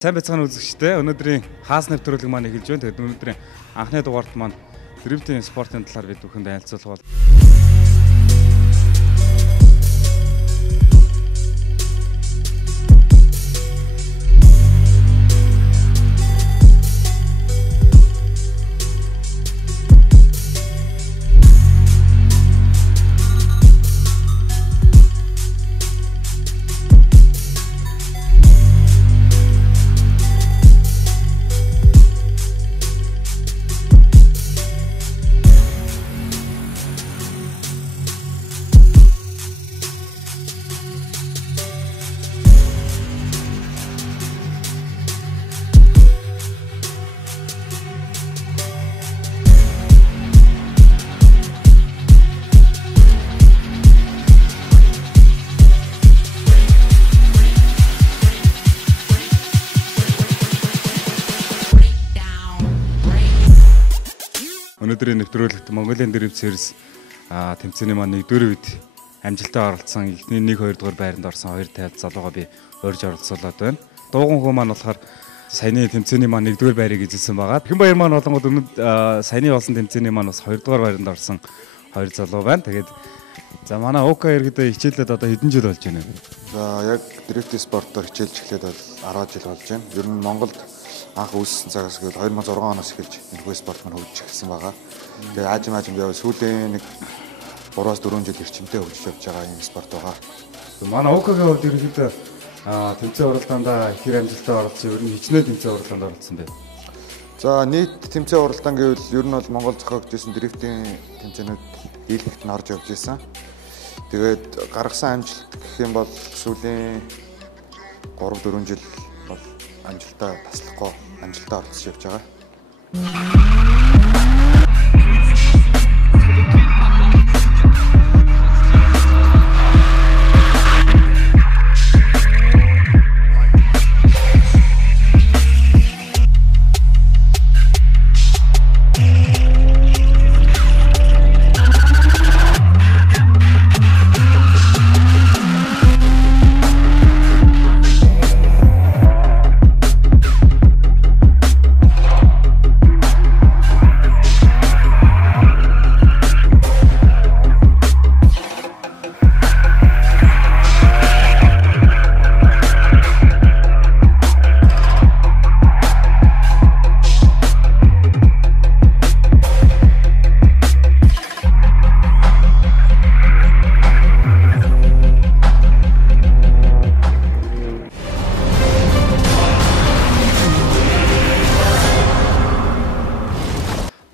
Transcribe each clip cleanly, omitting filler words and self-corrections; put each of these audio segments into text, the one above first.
Сайн байцгаана үзэгчдээ. Өнөөдрийн хаас нэвтрүүлэг маань эхэлж байна. Тэгээд өнөөдрийн анхны дугаарт маань дрифтинг спортын талаар бид бүхэнд танилцуулах бол өнөөдрийн нэвтрүүлэгт Монголын дрифт series тэмцээний маань 1-р үед амжилттай оролцсон эхний 1-2 дугаар байранд орсон 2 тайлт залуугаа би урьж оролцуулаад байна. Дууган хүү маань болохоор саяны тэмцээний маань 1-р байрыг эзэлсэн байгаа. Хэн баяр маань болонгод саяны болсон тэмцээний маань бас 2-р байранд орсон 2 залуу байна. Тэгээд за манай ОК иргэдээ хичээлээд одоо хэдэн жил болж байна вэ? За яг дрифт спортоор хичээлж эхлээд бол 10 жил болж байна. Ер нь Монголд анх үүссэн цагаас гээд 2006 оноос эхэлж энэхүү спорт маань хөгжиж эхэлсэн байгаа. Тэгээд аажим яваа сүүлийн нэг 3-4 жил эрчимтэй хөгжиж явж байгаа юм спорт байгаа. Манай ОК-гийн хувьд ерөнхийдөө тэмцээн уралдаандаа их амжилттай оролцсон. Ер нь хичнээн тэмцээн уралдаанд оролцсон байна. За нийт тэмцээн уралдаан гэвэл ер нь бол Монгол зохиогдсон дрифтийн тэмцээнүүд дийлэгт нь орж явж байсан. Тэгээд гаргасан амжилт гэх юм бол сүүлийн 3-4 жил бол амжилтаа таслахгүй амжилтаа орцож явж байгаа.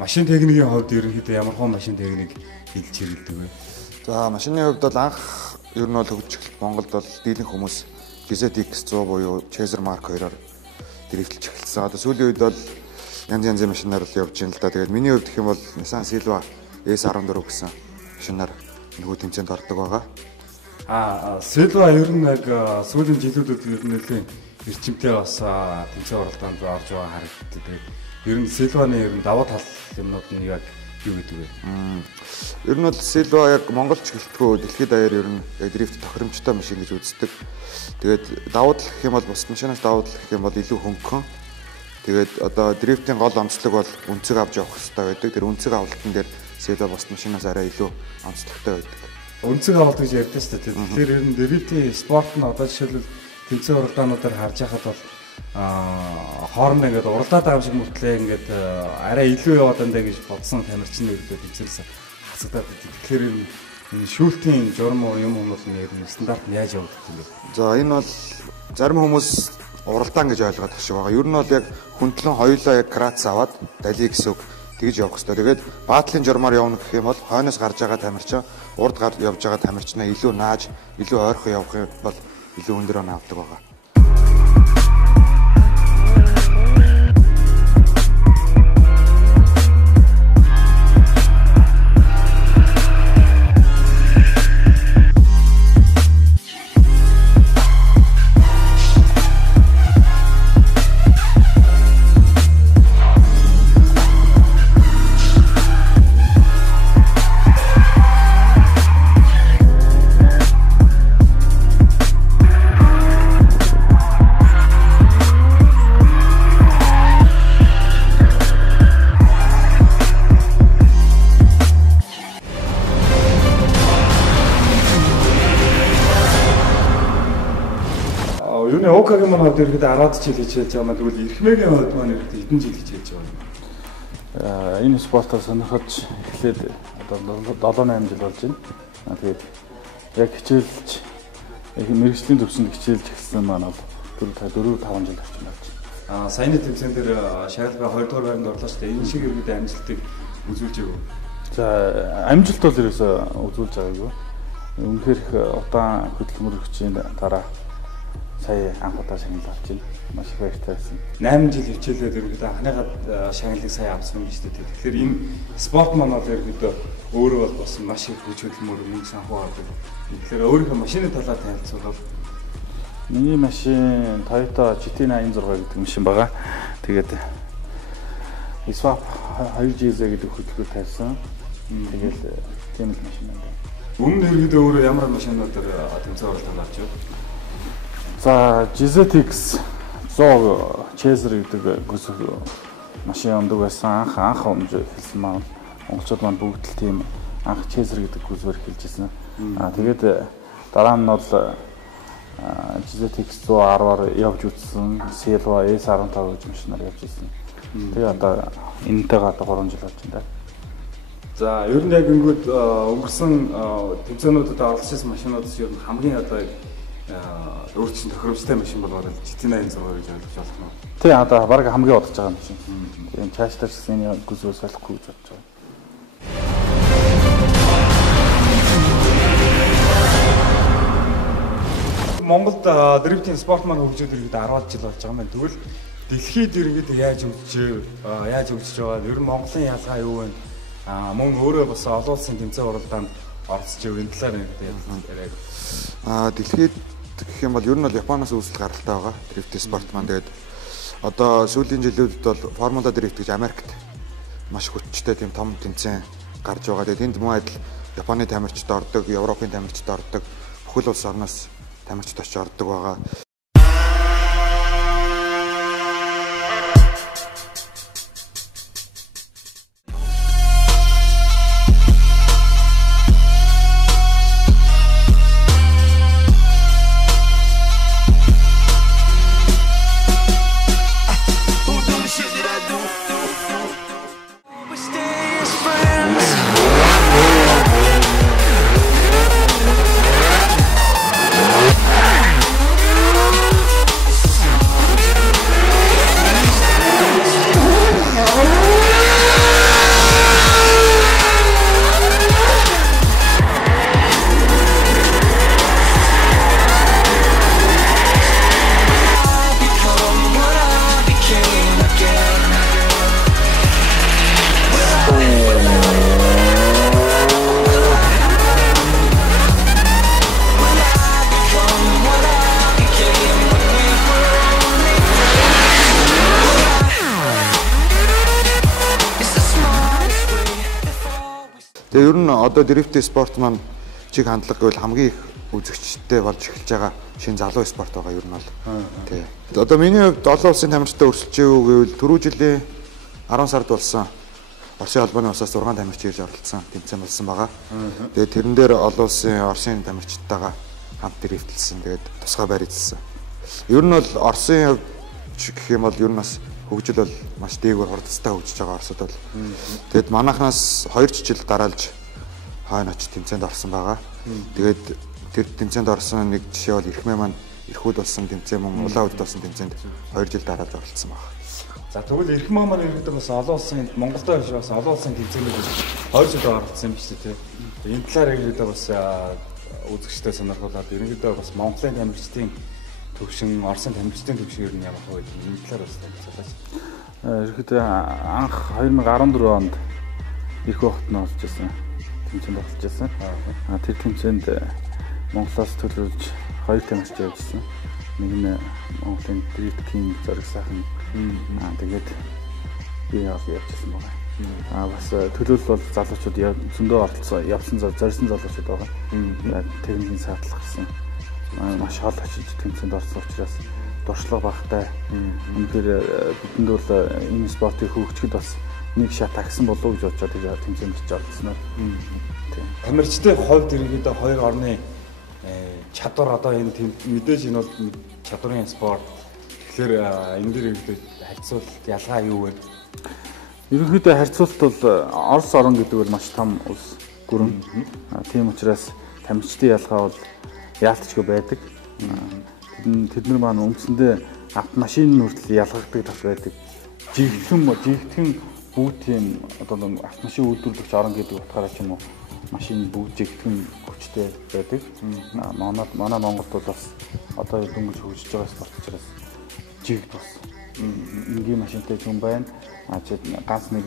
Машин техникийн хувьд ерөнхийдөө ямар хон машин техник хэлж хэрэглэдэг вэ? За машины хувьд бол анх ер нь бол хөгжиж Монголд бол дийлэнх хүмүүс GZX 100 буюу Chaser Mark 2-оор дрифтэлж эхэлсэн. Одоо сүүлийн үед бол янз янзын машинаар л явж байна л да. Тэгээд миний хувьд гэх юм бол Nissan Silva S14 гэсэн машинаар нөгөө тэмцээнд ордог байгаа. Silva ер нь яг сүүлийн жилүүдэд ер нь нэлийн эрчимтэй бас тэмцээн уралдаанд орж байгаа харагддаг. Тэгээд ер нь Silva-ны ер нь даваа тал юмнууд нь яг юу гэдэг вэ? Ер нь бол Silva яг Монголч гэлтгөө дэлхийд даяар ер нь яг дрифт тохиромжтой машин гэж үздэг. Тэгээд давуу тал гэх юм бол бус машинаас давуу тал гэх юм бол илүү хөнгөн. Тэгээд одоо дрифтийн гол онцлог бол үнцэг авч явах хэрэгтэй байдаг. Тэр үнцэг авалтан дээр Silva бус машинаас арай илүү онцлогтой байдаг. Үнцэг авалт гэж ярьдаг шүү дээ. Тэгэхээр ер нь дрифтийн спорт нь одоо жишээлбэл тэмцээн уралдаануудаар харж байхад бол хоорондоо ингээд урлаад байгаа шиг мөртлөө ингээд арай илүү яваад байна гэж бодсон тамирчин нэрдээ тэмцэлсэн хасагдаад байдаг. Тэгэхээр энэ шүүлтийн журам юм бол нэр стандарт нь яаж явагдах юм бэ? За энэ бол зарим хүмүүс уралдаан гэж ойлгоод тах шиг байгаа. Ер нь бол яг хүндлэн хоёулаа яг крац аваад дали гэсэн үг тэгж явах хэрэгтэй. Тэгээд баатлын журмаар явна гэх юм бол хойноос гарч байгаа тамирчин урд гар явж байгаа тамирчнаа илүү нааж, илүү ойрхон явах юм бол илүү өндөр он авдаг байгаа. Юу нэ ОК-гийн маань хувьд ирэхэд 10 жил хичээж байгаа маа тэгвэл Эрхмээгийн хувьд маань ирэхэд хэдэн жил хичээж байгаа юм? Энэ спортоор сонирхож эхлээд одоо 7-8 жил болж байна. Тэгээд яг хичээлж мэргэжлийн төвшөнд хичээлж эхэлсэн маань бол 4-5 жил орчим болж. Саяны тэмцээн дээр шаардлага 2 дугаар байранд орлоо шүү дээ. Энэ шиг иргэд амжилтыг үзүүлж өгөө. За амжилт бол ерөөсөө үзүүлж байгаагүй. Үнэхээр их удаан хөдөлмөрөгчийн дараа сая анх удаа шагнал авч байна. Маш их баяртай байсан. 8 жил хичээлээд ерөнхийдөө анхныхаа шагналыг сая авсан юм шүү дээ. Тэгэхээр энэ спорт маань бол ерөнхийдөө өөрөө бол бас маш их хүч хөдөлмөр нэг санхүү авдаг. Тэгэхээр өөрийнхөө машины талаар танилцуулбал миний машин Toyota GT86 гэдэг машин байгаа. Тэгээд SWAP 2GZ гэдэг хөдөлгөөр тавьсан. Тэгээд тийм л машин байна. Өмнө ерөнхийдөө өөрөө ямар машинуудаар тэмцээн оролцоод авч юу? За GZX 100 Chaser гэдэг гүсэг машин ундаг байсан. Анх өмж хэлсэн маань монголчууд маань бүгд л тийм анх Chaser гэдэг гүсгээр хэлжсэн. Тэгээд дараа нь бол GZX 110-аар явж үзсэн. Silva S15 гэж машинаар явж үзсэн. Тэгээ одоо энэтэйгээ одоо 3 жил болж байна. За ер нь яг ингэвэл өнгөрсөн тэмцээнүүдэд оролцсон машинуудаас ер нь хамгийн одоо өөрчлөлт тохиромжтой машин бол GT86 гэж ойлгож байна. Тий одоо баг хамгийн удаж байгаа машин. Тийм цаашдаа ч гэсэн энэ гүзөө солихгүй гэж бодож байна. Монголд дрифтинг спорт маань хөгжөөд ирэхэд 10 жил болж байгаа юм байна. Тэгвэл дэлхийд иргэд яаж хөгжиж байгаа? Ер нь Монголын ялгаа юу вэ? Мөн өөрөө бас олон улсын тэмцээн уралдаанд оролцож байгаа энэ талаар яриад. Дэлхийд гэх юм бол ер нь бол Японоос үүсэл гаралтай байгаа дрифтинг спорт маань. Тэгээд одоо сүүлийн жилүүдэд бол Формула дрифт гэж Америкт маш хүчтэй тийм том тэмцээн гарч байгаа. Тэгээд энд мөн адил Японы тамирчид ордог, Европын тамирчид ордог, бүхэл улс орноос тамирчид очиж ордог байгаа. Тэгээ ер нь одоо дрифтинг спорт маань чиг хандлага гэвэл хамгийн их үзэгчтэй болж эхэлж байгаа шинэ залуу спорт байгаа ер нь бол. Тий. Одоо миний хувьд олон улсын тамирчтай өрсөлдөж гэвэл түрүү жилийн 10 сард болсон Оросын албаны усаас 6 тамирч ирж оролцсон тэмцээн болсон байгаа. Тэгээд тэрэн дээр олон улсын Оросын тамирчдтайгаа хамт дрифтлсэн. Тэгээд тусгай байр эзэлсэн. Ер нь бол Оросын гэх юм бол ер нь бас хөгжил бол маш дээгүүр хурдтай хөгжиж байгаа Оросд бол. Тэгэд манайхнаас 2 жил дараалж хойно очиж тэмцээнд орсон байгаа. Тэгээд тэр тэмцээнд орсон нэг жишээ бол Эрхмээ маань эрхүүд болсон тэмцээн мөн улаан удад болсон тэмцээнд 2 жил дараалж оролцсон байгаа. За тэгвэл Эрхмээ маань ерөнхийдөө бас олон улсын Монголдоо биш бас олон улсын тэмцээнүүд 2 жил оролцсон юм биш үү те. Энэ талаар ерөнхийдөө бас үзэгчтэй сонирхуулаад ерөнхийдөө бас Монголын тамирчдын төвшин, Оросын тамирчдын төвшин ер нь ямар хөө энэ талаар бас танилцуулаач. Ерөнхийдөө анх 2014 онд их вахт нь олж ирсэн. Тэмцээнд оролцож ирсэн. Тэр тэмцээнд Монголоос төлөвлөж 2 тамирч явуулсан. Нэг нь Монголын Drift King Зориг сайхан. Тэгээд би явуулсан байгаа. Бас төлөвлөл бол залуучууд зөндөө оролцсон, явсан зорьсон залуучууд байгаа. Техникийн саадлах гэсэн. Маш хол очиж тэмцээнд орсон учраас дуршлага багтай. Үнэхээр бидэнд бол энэ спортыг хөгжихэд бас нэг шат агсан болов уу гэж бодож байгаа тэмцээнд очиж оролцсноо. Тамирчдын хувьд ерөнхийдөө хоёр орны чадвар одоо энэ мэдээж энэ бол чадварын спорт. Тэгэхээр энэ дээр харьцуулалт ялгаа юу вэ? Ерөнхийдөө харьцуулалт бол Орос орн гэдэг бол маш том улс гүрэн. Тийм учраас тамирчдын ялгаа бол яалтчгүй байдаг. Тэд нар маань үндсэндээ автомашин хүртэл ялгагддаг тал байдаг. Жигтгэн бүгд тийм одоо автомашин үйлдвэрлэгч орн гэдэг утгаараа ч юм уу машин бүгд жигтгэн хүчтэй байдаг. Манай Монголд бол бас одоо дөнгөж хөгжиж байгаа спорт учраас жигд бас энгийн машинтай хүн байна. Ганц нэг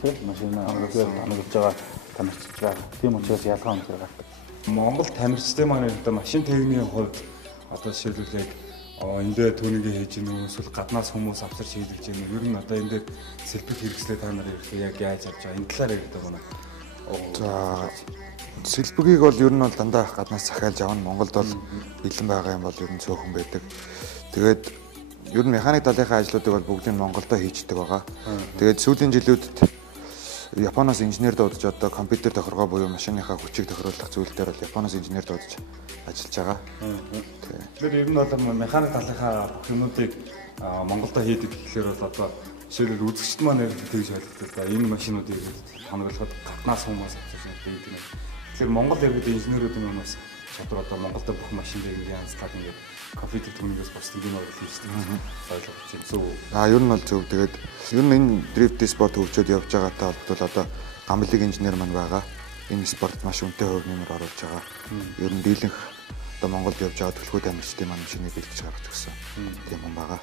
тийм машин хангаж байгаа тамирчид байгаа. Тийм учраас ялгаа өндөр гардаг. Монгол тамирчдын маань одоо машин техникийн хувьд одоо жишээлбэл яг эндээ түүнийг хийж гэнэ эсвэл гаднаас хүмүүс авчирч хийлгэж гэнэ. Ер нь одоо эндээ сэлбэг хэрэгслээ та нар яг яаж авч байгаа энэ талаар ярьдаг байна. За сэлбэгийг бол ер нь бол дандаа гаднаас захиалж авна. Монголд бол бэлэн байгаа юм бол ер нь цөөхөн байдаг. Тэгээд ер нь механик талынхаа ажлуудыг бол бүгдийг Монголдо хийждэг байгаа. Тэгээд сүүлийн жилүүдэд Японоос инженер дуудаж одоо компьютер тохиргоо буюу машиныхаа хүчийг тохируулах зүйл дээр бол Японоос инженер дуудаж ажиллаж байгаа. Тэгэхээр ер нь бол механик талынхаа юмнуудыг Монголдо хийдэг гэхлээр бол одоо жишээлбэл үзэгчд маань тэгж ойлгохтой. Энэ машинуудыг хамгаалахад гаднаас хүмүүс авчирч байдаг юм. Тэгэхээр Монгол иргэд инженеруудын манаас чадвар одоо Монголд бүх машин дээр янзлаад ингээд компьютер түүнээс босдог юм уу гэж ойлгож байна. Зөв. Ер нь бол зөв. Тэгээд ер нь энэ дрифт спорт хөгжөөд явж байгаатай бол одоо гамлыг инженер маань байгаа. Энэ спорт маш өнтэй хувь нэмэр оруулж байгаа. Ер нь дийлэнх одоо Монголд явж байгаа төлхөө тамирчдын маань машиныг бэлдэж гаргаж өгсөн. Тийм юм байгаа.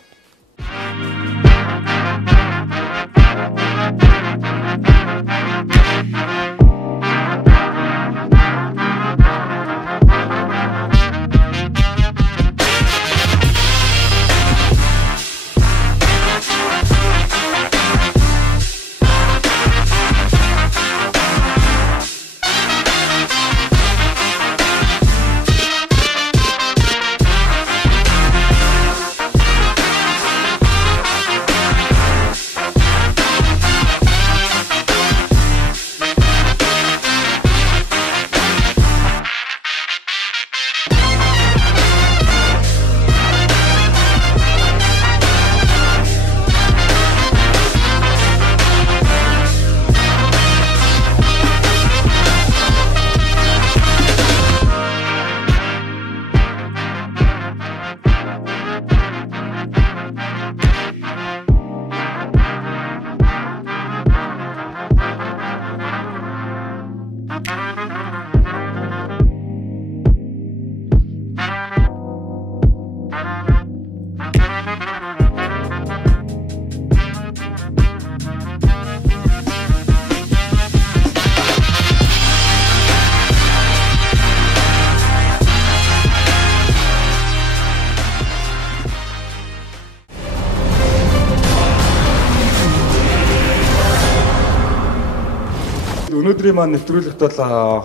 Өнөөдрийн маань нэвтрүүлэгт бол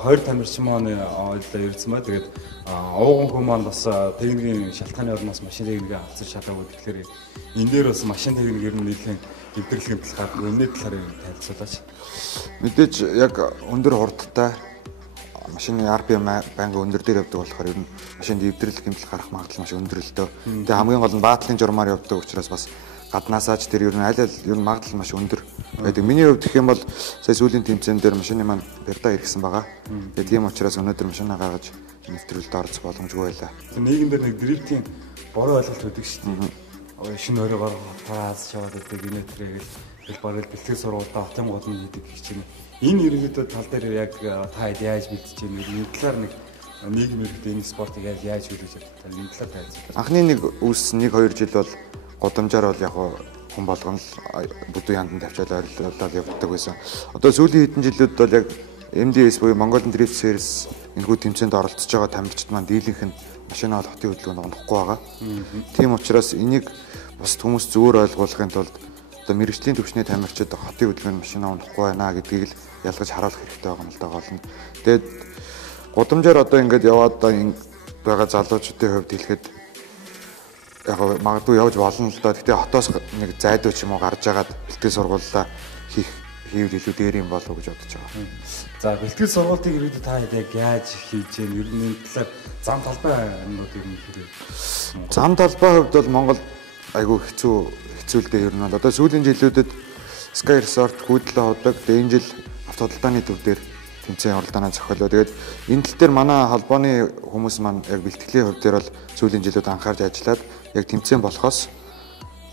хоёр тамирчин маань ойлоо ирсэн ба тэгээд ууган хүн маань бас техникийн шалтгааны орноос машин техникийг авчир шалаагүй. Тэгэхээр энэ дээр бас машин техник ер нь нэлээд эвдэрлэгийн талаар өнөө талаар танилцуулаач. Мэдээж яг өндөр хурдтай машины RPM байнга өндөр дээр явдаг болохоор ер нь машинд эвдэрлэх хэмжээ гарах магадлал маш өндөр л дөө. Тэгээ хамгийн гол нь баатлын журмаар явдаг учраас бас гаднаасаач тэр ер нь аль ер нь магадлал маш өндөр байдаг. Миний хувьд гэх юм бол сая сүүлийн тэмцээн дээр машины маань бэрдаа ирсэн байгаа. Тэгээд тийм учраас өнөөдөр машинаа гаргаж нэвтрүүлэлд орж боломжгүй байлаа. Нийгэм дээр нэг дрифтийн буруу ойлголт өгдөг шүү дээ. Шинэ өрөөгөр фраз шаваад өгдөг энэ төрөйгөл тэл барил бэлтгэл сургуультай хотын гол нь хийдэг гэж чинь. Энэ ерөнхийдөө тал дээр яг та яаж бэлдэж чинь энэ талаар нэг нийгэм иргэд энэ спортыг яаж хүлээж авдаг энэ талаар тайлбарлая. Анхны нэг үүссэн 1-2 жил бол годамжаар бол яг хүн болгоно л бүдүү яндан тавьчаад ойрлуулаад явдаг байсан. Одоо сүүлийн хэдэн жилүүд бол яг MDS буюу Mongolian Drift Series энэхүү тэмцээнд оролцож байгаа тамирчид маань дийлэнх нь машинаа хотын хөдөлгөөнд унахгүй байгаа. Тийм учраас энийг бусад хүмүүс зөвөр ойлгуулахын тулд одоо мэргэжлийн төвчний тамирчид хотын хөдөлгөөнд машинаа унахгүй байна гэдгийг л ялгаж харуулах хэрэгтэй байгаа юм л да гол нь. Тэгээд годамжаар одоо ингэж яваад байгаа залуучуудын хувьд хэлэхэд яг магадгүй явж болно л доо. Гэхдээ хотоос нэг зайдуу ч юм уу гарч агаад бэлтгэл сургуулаа хийвэл илүү дээр юм болов уу гэж бодож байгаа. За бэлтгэл сургалтыг ирээд та яг яаж хийж гэн ер нь энэ талаар зам талбай юмнууд ер нь хэрэг. Зам талбай хувьд бол Монгол айгүй хэцүүлдэ ер нь бол одоо сүүлийн жилүүдэд Sky Resort хүйдлээ ходог. Тэгээ энэ жил автодолтооны төв дээр тэмцээн уралдаанаа зохиолоо. Тэгээд энэ тал дээр манай холбооны хүмүүс маань яг бэлтгэлийн хувь дээр бол сүүлийн жилүүд анхаарч ажиллаад яг тэмцээн болохоос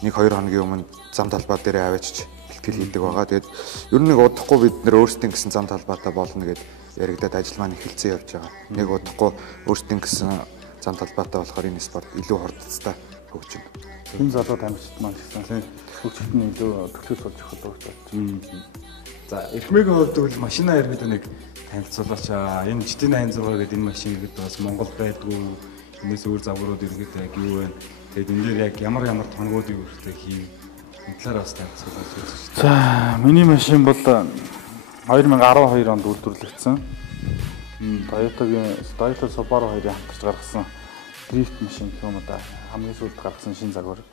1-2 хоногийн өмнө зам талбай дээр аваачиж бэлтгэл хийдэг байгаа. Тэгээд ер нь удахгүй бид нэр өөрсдийн гэсэн зам талбайтай болно гэд яригадад ажил маань эхэлсэн явж байгаа. Нэг удахгүй өөрсдийн гэсэн зам талбайтай болохоор энэ спорт илүү хурдцтай хөгжинэ. Энэ залуу тамирчид маань гэсэн хөгжөлт нь илүү төгсөж болж байгаа дуртай. За Эрхмээгийн хувьд бол машина иргэд нэг танилцуулаач. Энэ GT86 гэдэг энэ машин иргэд бас Монгол байдгүй. Энэс өөр загварууд иргэд яг юу вэ? Тэгээд энэ дээр яг ямар тоногуудыг өөртөө хийв. Энэ талаар бас танилцуулаач үзэж. За миний машин бол 2012 онд үйлдвэрлэгдсэн. Toyota Subaru 2-ын хамтарч гаргасан дрифт машин гэх юм да хамгийн сүүлд гаргасан шинэ загвар.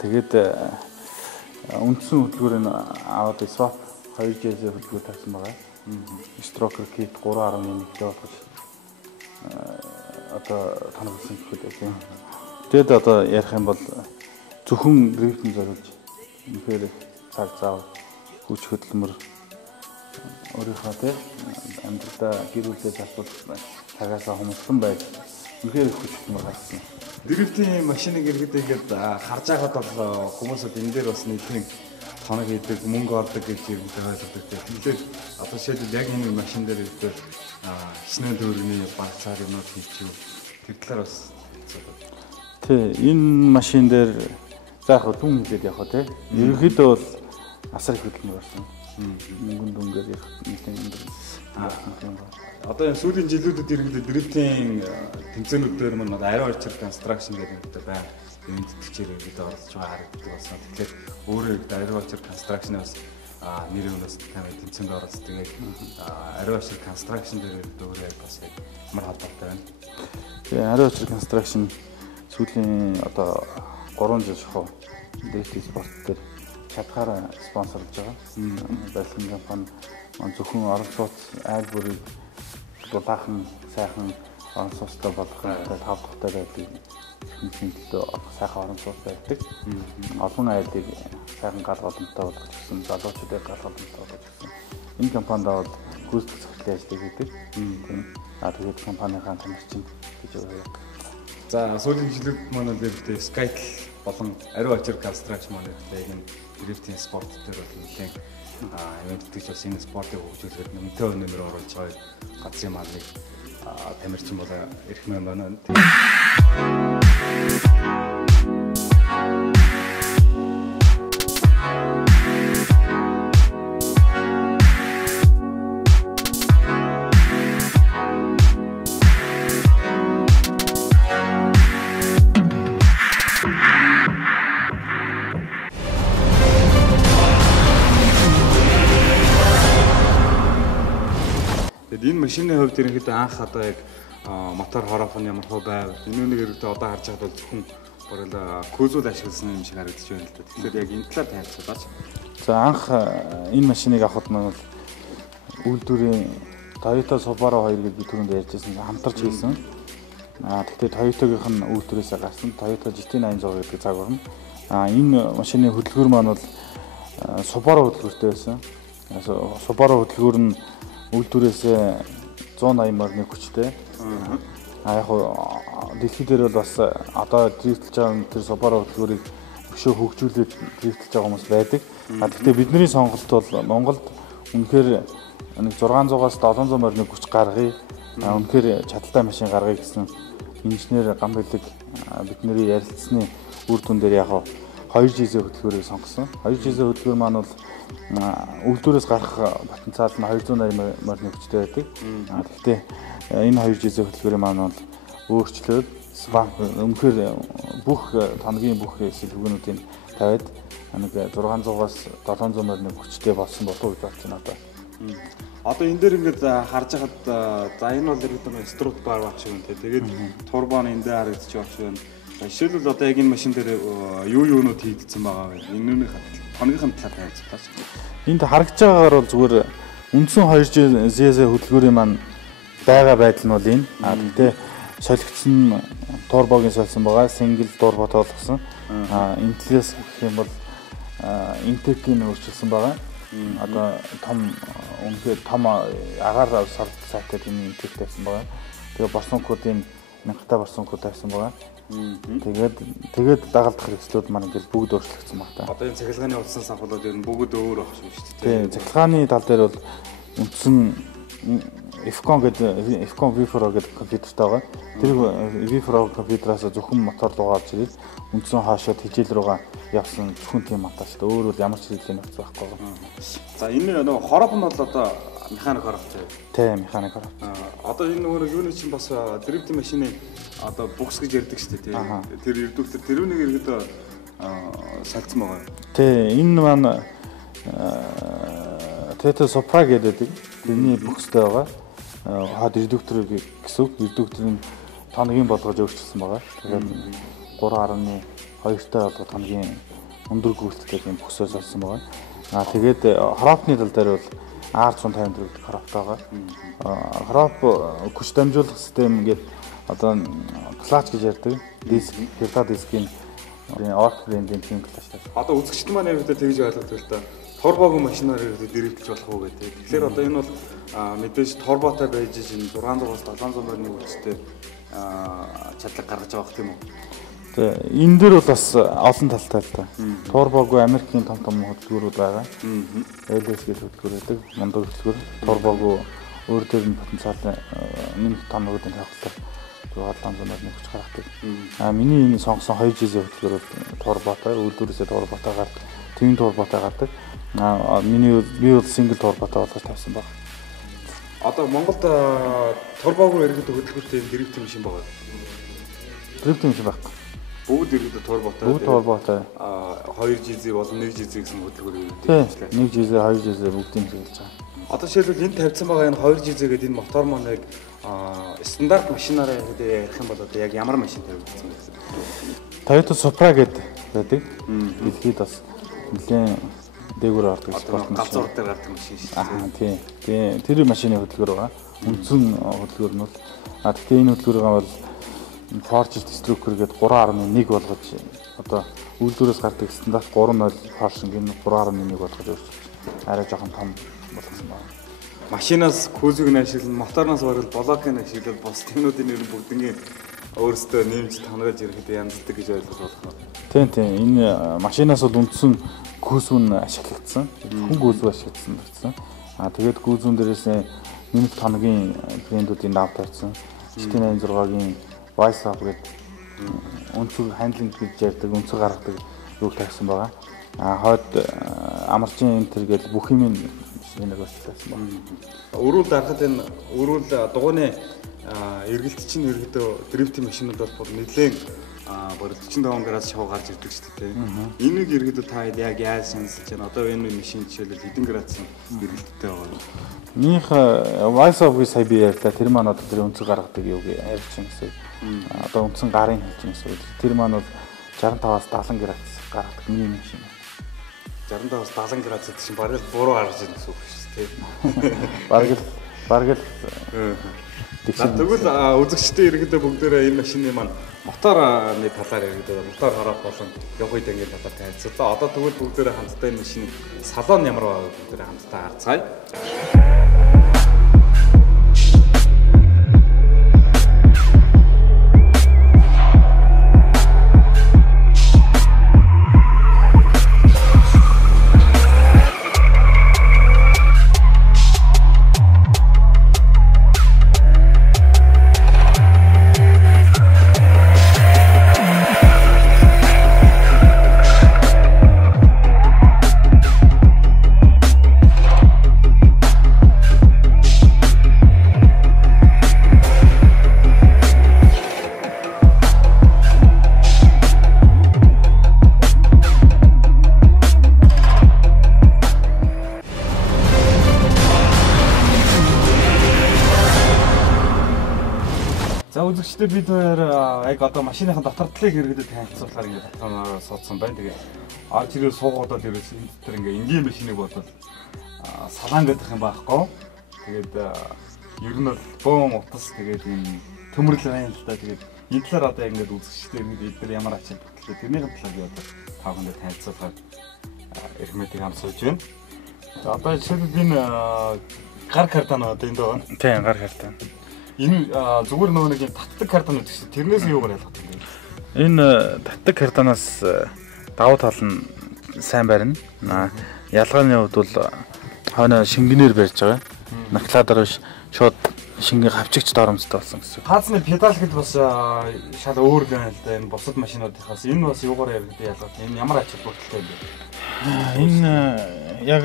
Тэгээд үндсэн хөтөлбөрийг аваад swap 2J хөтөлбөр тавьсан байгаа. Stroker kit 3.1 болгож одоо тоногсон гэхэд тийм. Тэгэд одоо ярих юм бол зөвхөн дрифтэн зориулж үнэхээр цаг зав хүч хөдөлмөр өөрийнхөө тийм амьдралдаа гэр бүлээ зарцуулах цагаасаа хумсан байж үнэхээр хүч хөдөлмөр гаргасан. Дрифтийн машиныг иргэдээ ингээд харж байгаад бол хүмүүсд энэ дээр бас нийтийн тоног хийдэг, мөнгө ордог гэж иргэдээ ойлгодог. Тэгэхээр одоо жишээлбэл яг энэ машин дээр иргэдээ хичнээн төгрөгийн баг цаар юмнууд хийчихв. Тэр талаар бас тий энэ машин дээр за яг түн хэлээд явах тий. Ерөнхийдөө бол асар их хөдөлмөр гарсан. Мөнгөн дүнгээр нэг өндөр юм байна. Одоо энэ сүүлийн жилүүдэд иргэдэд дрифтинг тэмцээнүүдээр мань ариун орчир construction гэдэг байна. Энэ тэтгэгчээр иргэдэд оролцож байгаа харагддаг болсон. Тэгэхээр өөрөө ариун орчир construction бас нэр өнөөс тамиг тэмцээнд оролцдог. Тэгээд ариун орчир construction дээр өөрөө бас ямар холбоотой байна. Тэгээ ариун орчир construction сүүлийн одоо 3 жил шахав дэвтийн спорт дээр чадхаараа спонсорлж байгаа. Барилгын компани зөвхөн орон сууц айл бүрийг дулаахан сайхан орон сууцтай болгох тавтахтай байдаг. Хэмжээндээ сайхан орон сууц байдаг. Олон айлыг сайхан гал голомтой болгох гэсэн, залуучуудыг гал голомтой болгох гэсэн. Энэ компанид бол гүйцэтгэх захирлын ажлыг хийдэг. Тэгээд компанийн тамирчин гэж байгаа. За сүүлийн жилүүд манай дэвтээ Skytel болон ариун орчир construction манай энэ дрифтинг спорт дээр бол нэлээд мэдтгэж бас энэ спортыг хөгжүүлэхэд нэмэлт өнөмөр оруулж байгаа газрын малыг тамирчин болоо ирэх мэн байна. Энэ машины хувьд ерөнхийдөө анх одоо яг мотор хороох нь ямар хөө байв. Энэ үнийг ерөнхийдөө одоо харж байхад бол зөвхөн барил кузул ашигласан юм шиг харагдаж байна л да. Тэгэхээр яг энэ талаар тайлбарлаач. За анх энэ машиныг авахд маань үйлдвэрийн Toyota Subaru 2 гэж би түрүүнд ярьжсэн хамтарч хийсэн. Тэгтээ Toyota-гийнх нь үйлдвэрээс гарсан Toyota GT800 гэдэг загвар нь. Энэ машины хөдөлгөөр маань бол Subaru хөдөлгөөртэй байсан. Subaru хөдөлгөөр нь үйлдвэрээс 180 морины хүчтэй. Яг дэлхий дээр бол бас одоо дрифтлж байгаа тэр Subaru хөдөлгөөрийг өшөө хөгжүүлээд дрифтлж байгаа хүмүүс байдаг. Гэхдээ бидний сонголт бол Монголд үнэхээр нэг 600-аас 700 морины хүч гаргая. Үнэхээр чадaltaй машин гаргая гэсэн инженер гам бэлэг бидний ярилцсны үр дүн дээр яг 2 GZ хөдөлгөөрийг сонгосон. 2 GZ хөдөлгөөр маань бол үйлдвэрээс гарах потенциал нь 280 морины хүчтэй байдаг. Гэхдээ энэ 2 GZ хөдөлгөөрийн маань бол өөрчлөөд өмнөхөр бүх тоногийн бүх сэлбэгнүүдийг тавиад нэг 600-аас 700 морины хүчтэй болсон болов уу гэж бодож байна одоо. Одоо энэ дээр ингээд харж хахад за энэ бол ерөөдөө струт бар баг шиг үнтэй. Тэгээд турбо нь энэ дээр харагдаж байгаа шиг байна. Жишээлбэл одоо яг энэ машин дээр юунууд хийгдсэн байгаа вэ? Энэ тоногийнхын талаар тайлбарлаач. Энд харагдж байгаагаар бол зүгээр үндсэн 2GZ хөдөлгөөрийн маань байгаа байдал нь бол энэ. Гэхдээ солигдсон турбогийн солисон байгаа. Single турботой болгосон. Интелээс гэх юм бол интекийг өөрчилсөн байгаа. Одоо том үнэхээр том агаар сайтай энэ интек тавьсан байгаа. Тэгээ борсонкуудын мянгатай борсонкууд тавьсан байгаа. Тэгээд дагалдах хэрэгслүүд маань ингээл бүгд өөрчлөгдсөн байна та. Одоо энэ цахилгааны утсан санхуулууд ер нь бүгд өөр байх шүү дээ. Тийм, цахилгааны тал дээр бол үндсэн Fcon гэдэг Fcon V4 гэдэг компьютертэй байгаа. Тэр V4 компьютераас зөвхөн мотор руугаа авч ирээд үндсэн хаашаа хижээл руугаа явсан зөвхөн тийм мотортой. Өөр бол ямар ч хэрэглээ нөхцөл байхгүй байгаа. За энэ нөгөө хороб нь бол одоо механик хороб тийм. Тийм, механик хороб. Одоо энэ нөгөө юуны чинь бас дрифтинг машины одоо букс гэж ярьдаг шүү дээ тийм. Тэр эрдүүлэлтэр тэрүүнийг иргэд салцсан байгаа. Тийм, энэ маань Toyota Supra гэдэг тэрний букстай байгаа. Хад редуктор гэсэн үг. Редукторын тоногийн болгож өөрчилсөн байгаа. Тэгээд 3.2-тай болгох тоногийн өндөр гүйцэтгэх юм буксаас олсон байгаа. Тэгээд хоропны тал дээр бол R150 гэдэг хороптой байгаа. Хороп хүч дамжуулах систем гэдэг одоо клач гэж ярьдаг. Диск, херда дискийн орк брендийн тийм клачтай. Одоо үзэгчд маань яг тэгж ойлгох л да. Турбогийн машинаар дрифтлж болох уу гэдэг. Тэгэхээр одоо энэ бол мэдээж турботой байж энэ 600-аас 700 морины хүчтэй чадлага гаргаж байгаа юм уу? Тэгээ энэ дээр бол бас олон талтай л та. Турбогүй Америкийн том хөдөлгөөрүүд байгаа. LS гэж хөдөлгөөр байдаг. Мундаг хөдөлгөөр. Турбогүй өөр дээр нь потенциал нэмэх тоногуудын тавхлаар 700 морины хүч гаргадаг. Миний энэ сонгосон 2 GZ хөдөлгөөр турботой, үйлдвэрээсээ турботой гардаг. Төвийн турботой гардаг. Миний би бол single турботой болгож тавьсан баг. Одоо Монголд турбоогоор иргэдэг хөдөлгөөнтэй дрифт машин байгаа. Дрифт машин байхгүй. Бүгд иргэдэг турботой. Бүгд турботой. 2 GZ болон 1 GZ гэсэн хөдөлгөөр иргэдэг. 1 GZ, 2 GZ бүгдийг хэлж байгаа. Одоо жишээлбэл энд тавьсан байгаа энэ 2 GZ гэдэг энэ мотор маань яг стандарт машинаараа ярих юм бол одоо яг ямар машин тавьсан бэ? Toyota Supra гэдэг байдаг. Дэлхийд бас нэлээд дээгүүр ордог спорт машин. Галзуур дээр гардаг машин шүү дээ. Тийм. Тэр машины хөдөлгөөр байгаа. Үндсэн хөдөлгөөр нь бол гэхдээ энэ хөдөлгөөрөө бол Porsche Destrucker гэдэг 3.1 болгож одоо үйлдвэрээс гардаг стандарт 3.0 Porsche гин 3.1 болгож өөрчилж арай жоохон том болгосон байна. Машинаас кузиг ашиглан, моторноос барил блокийг ашиглал бос технологийн нэр бүгднийг өөрсдөө нэмж тоногож ирэхэд янздаг гэж ойлгох болох. Тийм. Энэ машинаас бол үндсэн гүйцүүн ашиглагдсан. Хүн гүйцүү ашиглагдсан гэсэн. Тэгээд гүйцүүн дээрээс нэмэлт тоногийн брэндүүдийн дав тавьсан. GT86-гийн Vice-Up гэдэг өнцөг хандлинг гэж ярьдаг, өнцөг гаргадаг юуг тавьсан байгаа. Хойд амарчин энтер гэж бүх юм нэг болчихсон байна. Өрүүл дарахад энэ өрүүл дугууны эргэлт чинь ерөөдөө дрифтинг машинууд бол нэлээд 45 градус шавуу гарч ирдэг шүү дээ. Энийг ерөөдөө та яг яаж шансаж байна? Одоо энэ машин жишээлбэл хэдэн градусын эргэлттэй байгаа юм? Минийх Vice-Up-ыг сая би ярьлаа. Тэр маань одоо тэр өнцөг гаргадаг юуг ярьж чинь гэсэн. Одоо үндсэн гарын хэлж чинь гэсэн. Тэр маань бол 65-аас 70 градус гаргадаг миний машин. 65-аас 70 градус гэдэг чинь бараг буруу гарч ирнэ гэсэн үг шүү дээ. Бараг л тэгвэл үзэгчтэй ерөөдөө бүгдээрээ энэ машины маань моторны талаар ерөөдөө мотор хараад болон явах үед ингээд талаар танилцуулаа. Одоо тэгвэл бүгдээрээ хамтдаа энэ машины салон ямар байгааг бүгдээрээ хамтдаа харцгаая. Үзэгчдээ бид яг одоо машиныхаа дотор талыг хэрэгдэд танилцуулахаар ингээд татвараар суудсан байна. Тэгээд орж ирээ суугуудад ерөөс энэ дотор ингээд энгийн машиныг бодоод салаан гэдэг юм байхгүй. Тэгээд ер нь бол бөөн утас тэгээд энэ төмөрлөл байна л да. Тэгээд энэ талаар одоо ингээд үзэгчдээ бид ямар ачаал батлаа тэрний талаар би одоо та бүхэнд танилцуулахаар эрх мэдийг хамсуулж байна. За одоо жишээлбэл энэ гар картан одоо энд байгаа. Тийм, гар картан. Энэ зүгээр нөгөө нэг татдаг картан гэдэг чинь тэрнээс юугаар ялгах юм бэ? Энэ татдаг картанаас давуу тал нь сайн барина. Ялгааны хувьд бол хойно шингэнээр барьж байгаа. Накладаар биш шууд шингээ хавчигч доромжтой болсон гэсэн. Хаацны педал гэд бас шал өөр байна л да. Энэ бусад машинуудынхаас энэ бас юугаар ялгах? Энэ ямар ач холбогдолтой юм бэ? Энэ яг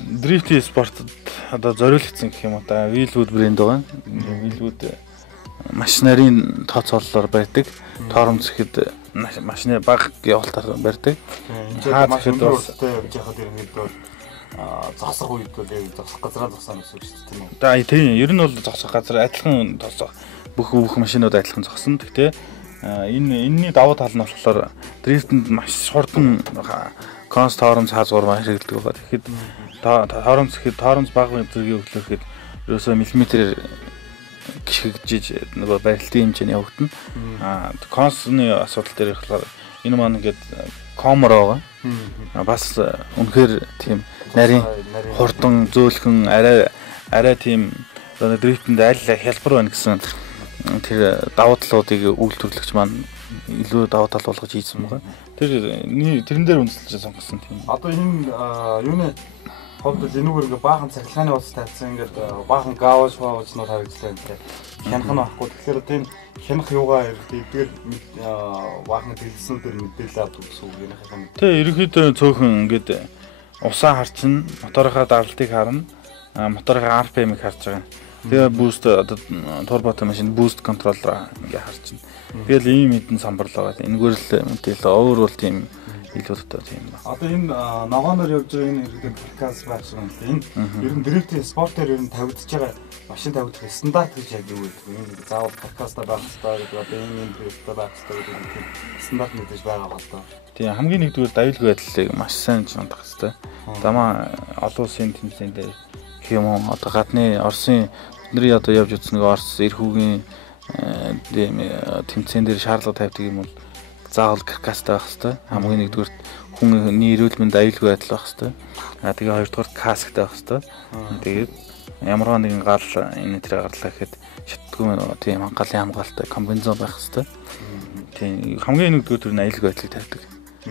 дрифт спортод одоо зориулагдсан гэх юм уу та Wheelwood брэнд байгаа. Wheelwood маш нарын тооцоололоор барьдаг. Торомц гэхэд машины баг явалтаар барьдаг. Машин өөртөө явж байхад ерөнхийдөө зогсох үед бол яг зогсох газраа зогсоно гэсэн үг шүү дээ тийм үү? За тийм ер нь бол зогсох газар адилхан тооцоо бүх машинууд адилхан зогсно. Гэхдээ энэний давуу тал нь болохоор дрифтэнд маш хурдан конс торомц хаазгуур хэрэглэдэг байгаа. Тэгэхэд торомц баг зэргийн өглөөхэд ерөөсөө миллиметрээр гიშгэж нөгөө барилтын хэмжээний явагдана. Консны асуудал дээр болохоор энэ маань ингээд комор байгаа. Бас үнэхээр тийм нарийн хурдан зөөлхөн арай тийм дрифтэнд аль хялбар байна гэсэн тэр давуу талуудыг үйлдвэрлэгч маань илүү давуу тал болгож хийсэн байгаа. Тэрэн дээр үндэслэж сонгосон тийм. Одоо энэ юуны ховд л энүүгээр ингээ баахан цахилгааны ус тавьсан ингээд баахан гаавч нууд харагдсан тийм. Хянах нь байхгүй. Тэгэхээр одоо энэ хянах юугаа эдгээр баахан дэлгэснүүдээр мэдээлэл авдаг гэсэн үг юм хаа. Тэ ерөнхийдөө цөөхөн ингээд усаа харчин, моторынхаа даралтыг харна, моторынхаа RPM-ыг харж байгаа. Тэгээ boost одоо турботой машин boost контроллоор ингээ харчихна. Тэгэл ийм хэдэн самбар л байгаа. Энэгээр л мэдээлэл өөр бол тийм илүү тоо тийм ба. Одоо энэ ногооноор явж байгаа энэ иргэдэг подкаст байх шиг юм л энэ ер нь дрифтийн спортоор ер нь тавигдж байгаа машин тавигдах стандарт гэж яг юу гэдэг вэ? Энэ заавал подкаста байх хэрэгтэй гэдэг одоо энэ дрифттэй байх хэрэгтэй гэдэг стандарт мэдээж байгаа болоо. Тийм хамгийн нэгдүгээр аюулгүй байдлыг маш сайн хандах хэрэгтэй. Дамаа олон улсын тэмцээнд дээр юм одоо гадны Оросын бидний одоо явж үзсэн нэг Орос эрхүүгийн тэмцээн дээр шаардлага тавьдаг юм бол заавал каркастай байх хэрэгтэй. Хамгийн нэгдүгээр хүний эрүүл мэнд аюулгүй байдал байх хэрэгтэй. Тэгээ хоёрдугаар касктай байх хэрэгтэй. Тэгээд ямар нэгэн гал энэ тэр гарлаа гэхэд шатдаггүй тийм галын хамгаалалтай комбинезон байх хэрэгтэй. Тийм хамгийн нэгдүгээр төр нь аюулгүй байдлыг тавьдаг.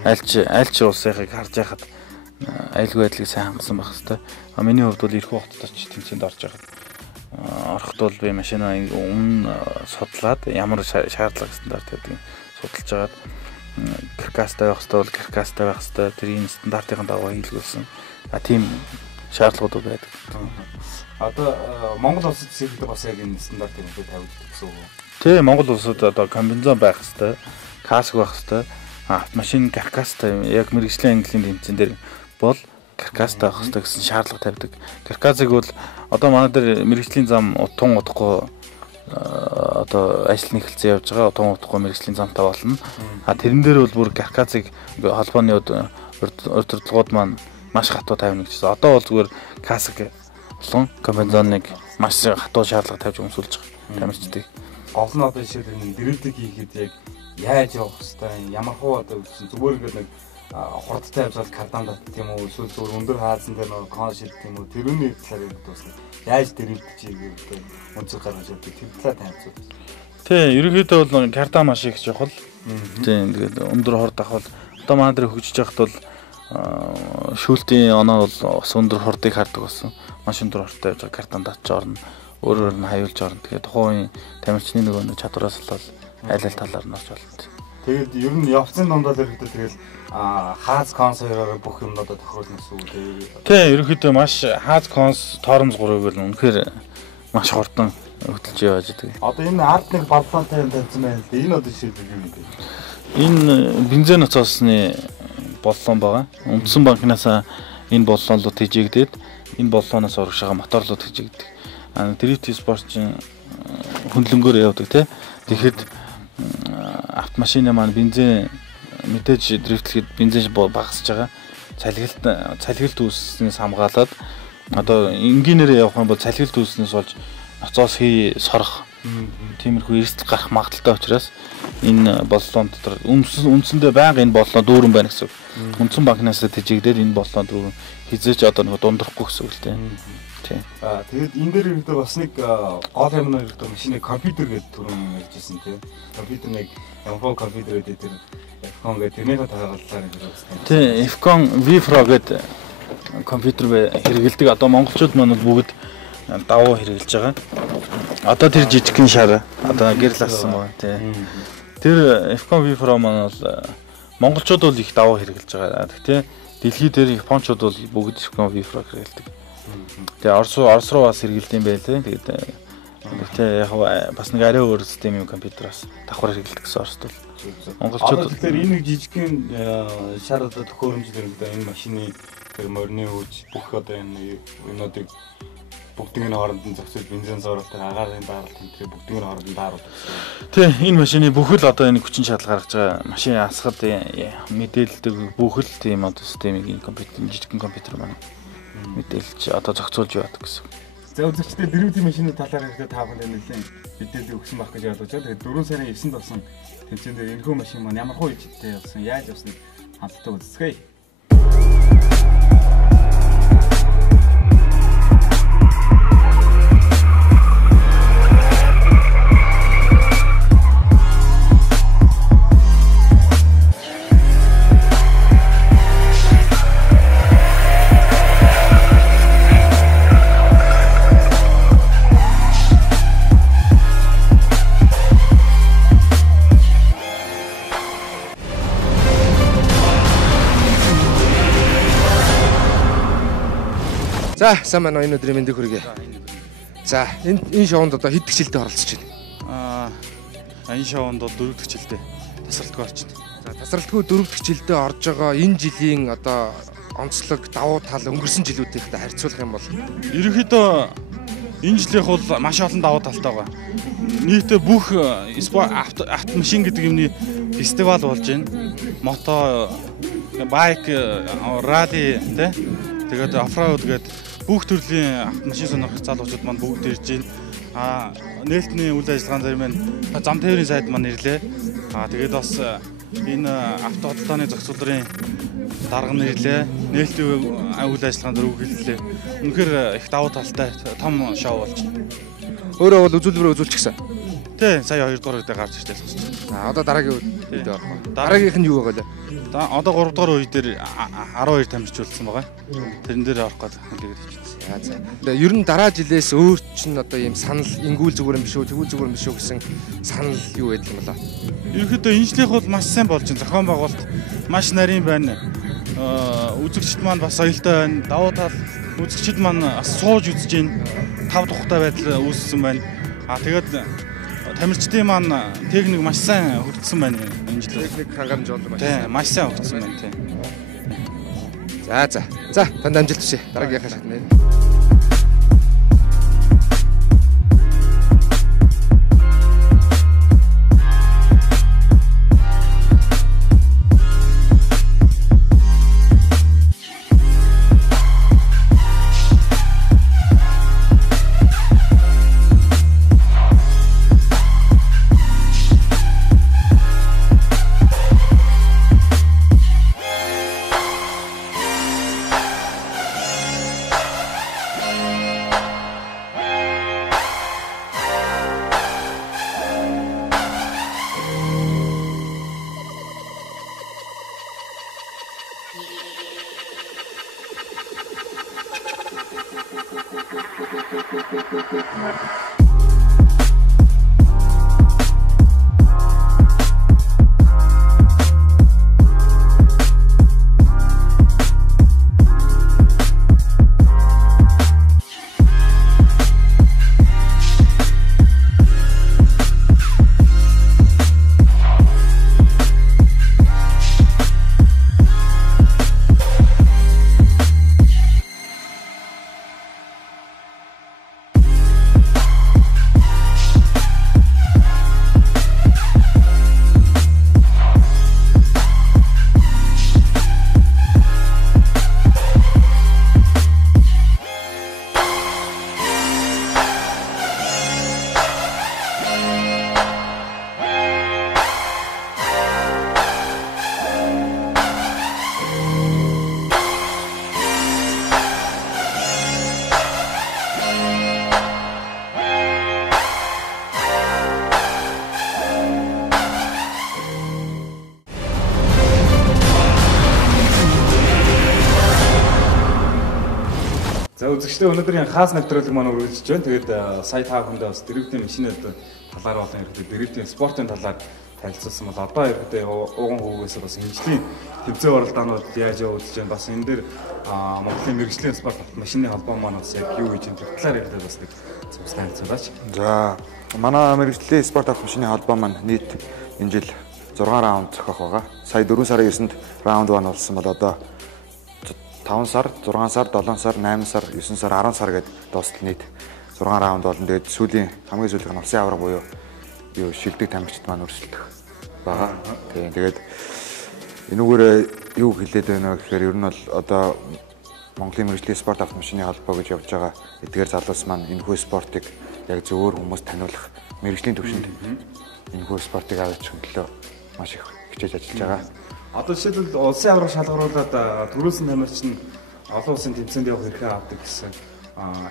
Альч улсынхыг харж байхад аюулгүй байдлыг сайн хангасан байх хэрэгтэй. Миний хувьд бол эрхүү хотод ч тэмцээнд орж байхад ороход бол би машинаа өмнө судлаад ямар шаардлага стандарт байдгийг судалж агаад каркастай байх хэрэгтэй бол каркастай байх хэрэгтэй. Тэрийн стандартын дагуу хийлгүүлсэн. Тийм шаардлагууд байдаг. Одоо Монгол улсад зэрэг бас яг энэ стандартын мэдээ тавигддаг гэсэн үг. Тийм Монгол улсад одоо комбинезон байх хэрэгтэй. Каск байх хэрэгтэй. Автомашин каркастай яг мэргэжлийн английн тэмцээн дээр бол каркастай байх хэрэгтэй гэсэн шаардлага тавьдаг. Каркасыг бол одоо манай дээр мэргэжлийн зам утган удахгүй одоо ажил нэхэлцэн явж байгаа утган удахгүй мэргэжлийн замтай болно. Тэрэн дээр бол бүр каркасыг холбооны урдлагууд маань маш хатуу тавина гэсэн. Одоо бол зүгээр каск болон комбинезоныг маш хатуу шаардлага тавьж өмсүүлж байгаа. Тамирчдыг. Гол нь одоо жишээлбэл дрифтийг хийхэд яг яаж явах хэвээр ямар хуу одоо зүгээр ингээд нэг хурдтай явж кардан татдаг юм уу эсвэл зүгээр өндөр хаалсан дээр нэг кон шидэх юм уу тэрүүний талаар яг дуусна. Яаж дрифт хийгээд өнцөг гаргаж явдаг тэр талаар танилцуулж. Тий, ерөнхийдөө бол кардан маш их чухал. Тийм тэгээд өндөр хурд авах бол одоо манай дээр хөгжиж байхад бол шүүлтийн оноо бол бас өндөр хурдыг хардаг болсон. Маш өндөр хурдтай явж кардан татж орно. Өөрөөр нь хаюулж орно. Тэгээд тухайн тамирчны нөгөө чадвараас л аль талаар нь орж болно. Тэгээд ер нь явцын дундаа ирэхдээ тэгэл хааз конс хоёроор бүх юмнуудаа тохируулна гэсэн үг дээ. Тий, ерөнхийдөө маш хааз конс торомж 3-ыг бол үнэхээр маш хурдан хөтөлж явж байдаг. Одоо энэ ард нэг баллонтай юм тавьсан байна л дээ. Энэ одоо жишээлбэл юу вэ? Энэ бензин ноцоосны боллон байгаа. Үндсэн банкнаас энэ боллонлууд хийжигдээд энэ боллоноос урагшаага моторлууд хийжигддэг. Дрифт спортчин хөндлөнгөөр явдаг тий. Тэгэхэд автомашины маань бензин мэдээж дрифтлэхэд бензин багасж байгаа. Цалхилт үүснээс хамгаалаад одоо энгийнээр явах юм бол цалхилт үүснээс болж ноцоос сорох тиймэрхүү эрсдэл гарах магадaltaй учраас энэ боллон дотор үндсэндээ байнга энэ боллоо дүүрэн байна гэсэн. Үндсэн банкнаас тэжигдээд энэ боллоо дүүрэн хизээч одоо нэг дундрахгүй гэсэн үг л дээ. Тийм. Тэгээд энэ дээр ирэхдээ бас нэг гол юм нэг машины компьютер гэдэг төрөм ярьжсэн тийм. Компьютер нэг Yamaha компьютер гэдэг тэр Fcon гэдэг тэрнийхээ таагаллаар ингэ байна. Тийм, Fcon V Pro гэдэг компьютер хэрэгэлдэг. Одоо монголчууд маань бүгд давуу хэрэгжилж байгаа. Одоо тэр жижигхэн шар одоо гэрэл ассан байна тийм. Тэр Fcon V Pro маань бол монголчууд бол их давуу хэрэгжилж байгаа. Тэгтээ дэлхийд дээр японочууд бол бүгд Fcon V Pro хэрэгэлдэг. Тэгээ Орос руу бас хэрэгэлдэг юм байлээ. Тэгээд яг бас нэг арай өөр систем юм компьютераас давхар хэрэгэлдэг гэсэн Оросд бол. Монголчууд тэгэхээр энэ нэг жижигхэн шар одоо төхөөрөмжлөр энэ машины тэр морины үүж бүх одоо энэ өнөөдөр бүгдийн хооронд нь зохицол бензин зураг тэр агаарын даралт энэ бүгдийн хооронд нь дааруулдаг. Тийм энэ машины бүхэл одоо энэ хүчин шаардлага гаргаж байгаа машины асгад мэдээлдэг бүхэл тийм одоо системийг энэ компьютер жижигхэн компьютер маань мэдээлж одоо зохицуулж яваад гэсэн. За үзэгчдээ дрифтийн машины талаар хэрэгтэй та бүхэнд нэлээд мэдээлэл өгсөн байх гэж бодож байна. Тэгээд 4 сарын 9-нд болсон тэмцээнд энэхүү машин маань ямар хөө ижидтэй явсан, яаж явсныг хамтдаа үздэцгээе. За, сайн байна уу энэ өдрийн мэндийг хүргэе. За, энэ шоунд одоо хэд гिचэлтэд оролцож байна? Энэ шоунд бол 4 гिचэлтэд тасралтгүй орж байна. За, тасралтгүй 4 гिचэлтэд орж байгаа энэ жилийн одоо онцлог давуу тал өнгөрсөн жилүүдийнхтэй харьцуулах юм бол ерөнхийдөө энэ жилийнх бол маш олон давуу талтай байгаа. Нийтдээ бүх автомашин гэдэг юмны фестивал болж байна. Мото, байк, ралли тэ. Тэгээд оффроуд гэдэг бүх төрлийн автомашин сонирхох залуучууд маань бүгд ирж байна. Нээлтний үйл ажиллагааны зарим нь зам тээврийн сайд маань ирлээ. Тэгээд бас энэ авто худалдааны зохицуулрын дарга нэрлээ. Нээлтийн үйл ажиллагаанд өргөжлөлөө. Үнэхээр их давуу талтай том шоу болж байна. Өөрөө бол үзүүлбэрээ үзүүлчихсэн. Тий, сая 2 дугаар үедээ гарч ирсэн сонсч. Одоо дараагийн үед орох уу? Дараагийнх нь юу байгаа лээ? Одоо 3 дугаар үе дээр 12 тамирчулсан байгаа. Тэрэн дээр орох гээд хүлээгээд ирчихсэн. За. Тэгээ ер нь дараа жилээс өөр чинь одоо ийм санал ингүүл зүгээр юм биш үү, тэгүүл зүгээр юм биш үү гэсэн санал юу байдаг юм болоо? Ерөнхийдөө энэ жилийнх бол маш сайн болж байна. Зохион байгуулалт маш нарийн байна. Үзэгчд маань бас соёлтой байна. Давуу тал үзэгчд маань бас сууж үзэж байна. Тав тухтай байдал үүссэн байна. Тэгээд тамирчдын маань техник маш сайн хөгжсөн байна энэ жил. Техник хангамж бол маш сайн хөгжсөн байна тийм. За, танд амжилт хүсье. Дараагийнхаа шатны. За үзэгчдээ өнөөдрийн хаас нэвтрүүлэг маань үргэлжлэж байна. Тэгээд сая та бүхэндээ бас дэрвдийн машинууд талаар болон ирэхдээ дэрвдийн спортын талаар танилцуулсан бол одоо ирэхдээ ууган хүүгээс бас хэмжлийн тэмцээн оролдоонууд яаж явагдаж байна. Бас энэ дээр Монголын мэрэгжлийн спорт автомашины холбоо маань бас яг юу хийж байгаа талаар ирэхдээ бас нэг цус танилцуулаач. За манай мэрэгжлийн спорт автомашины холбоо маань нийт энэ жил 6 раунд зохиох байгаа. Сая 4 сарын 9-нд раунд 1 болсон бол одоо 5 сар, 6 сар, 7 сар, 8 сар, 9 сар, 10 сар гэдэг дуустал нийт 6 раунд болно. Тэгээд хамгийн сүүлийнх нь улсын авраг буюу шилдэг тамирчид маань өрсөлдөх байгаа. Тэгээд энүүгээр юу хэлээд байна гэхээр ер нь бол одоо Монголын мэрэгжлийн спорт автомашины холбоо гэж явж байгаа эдгээр залуус маань энэхүү спортыг яг зөвөр хүмүүст таниулах мэрэгжлийн түвшинд энэхүү спортыг аваачих төлөө маш их хичээж ажиллаж байгаа. Одоо жишээлбэл улсын авраг шалгаруулад төрүүлсэн тамирч нь олон улсын тэмцээнд явах эрхээ авдаг гэсэн.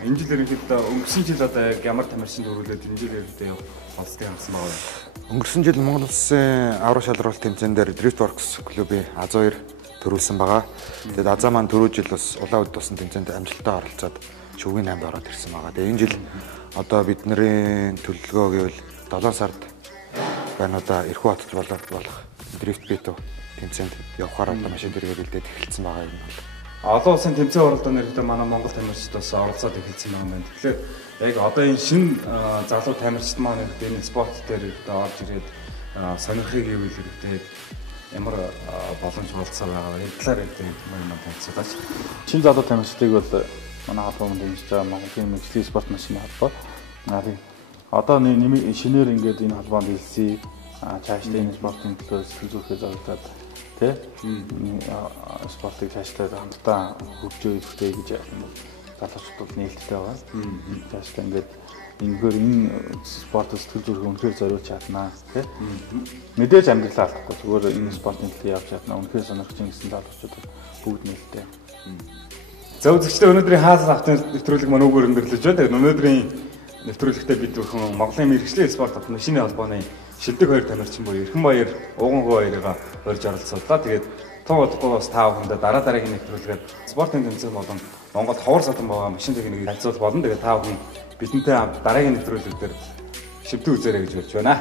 Энэ жил ерөнхийдөө өнгөрсөн жил одоо яг ямар тамирчин төрүүлээд энэ жил ерөнхийдөө явах болцдог юмсан байна. Өнгөрсөн жил Монгол улсын авраг шалгаруулалт тэмцээн дээр Driftworks клубын А2 төрүүлсэн байгаа. Тэгээд Азаа маань түрүү жил бас улаан үд тусан тэмцээнд амжилттай оролцоод шүгний 8-д ороод ирсэн байгаа. Тэгээд энэ жил одоо бидний төлөвлөгөө гэвэл 7 сард байна одоо Эрхүү хотод болох Drift Beat тэмцээнд явахаар одоо машин дэргээ бэлдээд эхэлсэн байгаа юм бол. олон улсын тэмцээн оролдооны нэртэй манай Монгол тамирчид бас оролцоод эхэлсэн юм байна. Тэгэхээр яг одоо энэ шинэ залуу тамирчид маань энэ спорт дээр орж ирээд сонирхыг ивэл хэрэгтэй ямар боломж болцоо байгаа. Энэ талаар юм танилцуулаач. Шинэ залуу тамирчдыг бол манай холбоонд дэмжиж байгаа Монголын мэргэжлийн спорт машины холбоо. Одоо шинээр ингээд энэ холбоонд хэлсэн цаашдаа энэ спортын төлөө сэтгэлзүйхээ зориулаад тий спортыг цаашдаа хамтдаа хөгжөө идэвхтэй гэж залуучууд нээлттэй байгаа. Цаашдаа ингээд энэ спортод сэтгэл зүрх үнэхээр зориулж чаднаа тий. Мэдээж амьдралаа алдахгүй зүгээр энэ спортын төлөө явж чаднаа. Үнэхээр сонирхож ингэсэн залуучууд бүгд нээлттэй. За үзэгчдээ өнөөдрийн хаалт автын нэвтрүүлэг маань өгөр өндөрлөж байна. Тэгээд өнөөдрийн нэвтрүүлэгтээ бид бүхэн Монголын мэргэжлийн спорт машины холбооны шилдэг хоёр тамирчин буюу Эрхэнбаяр, Угангой хоёрыг урьж оролцууллаа. Тэгээд тун удахгүй бас та бүхэндээ дараагийн нэвтрүүлгээр спортын тэмцээн болон Монгол ховор садан байгаа машин техникийг танилцуулах болно. Тэгээд та бүхэн бидэнтэй хамт дараагийн нэвтрүүлэг дээр шивтэн үзээрэй гэж хэлж байна.